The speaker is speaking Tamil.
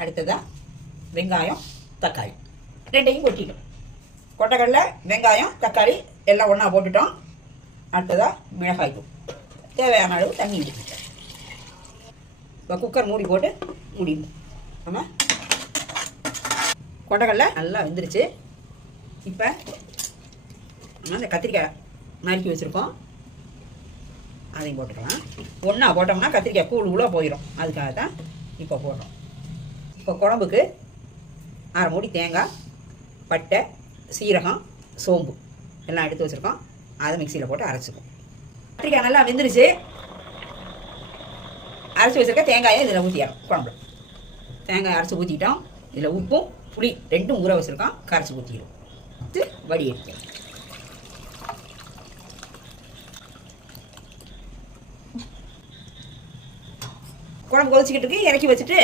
அடுத்ததாக வெங்காயம் தக்காளி ரெண்டையும் கொட்டிட்டோம். கொட்டைக்கடலை வெங்காயம் தக்காளி எல்லாம் ஒன்றா போட்டுட்டோம். அடுத்ததாக மிளகாய் தூள் தேவையான அளவு தண்ணி விட்டுக்கிட்டோம். இப்போ குக்கர் மூடி போட்டு மூடிடும். நம்ம கொட்டைக்கடலை நல்லா வெந்துருச்சு. இப்போ அந்த கத்திரிக்காய் நறுக்கி வச்சுருக்கோம், அதையும் போட்டுக்கலாம். ஒன்றா போட்டோம்னா கத்திரிக்காய் கூழ் போயிடும், அதுக்காக தான் இப்போ போடுறோம். இப்போ குழம்புக்கு அரை மூடி தேங்காய், பட்டை, சீரகம், சோம்பு எல்லாம் எடுத்து வச்சுருக்கோம். அதை மிக்சியில் போட்டு அரைச்சிப்போம். கத்திரிக்காய் நல்லா வெந்துருச்சு. அரைச்சி வச்சுருக்க தேங்காயை இதில் ஊற்றிடணும். குழம்புல தேங்காய் அரைச்சி ஊற்றிட்டோம். இதில் உப்பும் புளி ரெண்டும் ஊற வச்சுருக்கோம், கரைச்சி ஊற்றிடும். வடி எடுத்து குழம்பு கொதிச்சிக்கிட்டு இருக்கு. இறக்கி வச்சுட்டு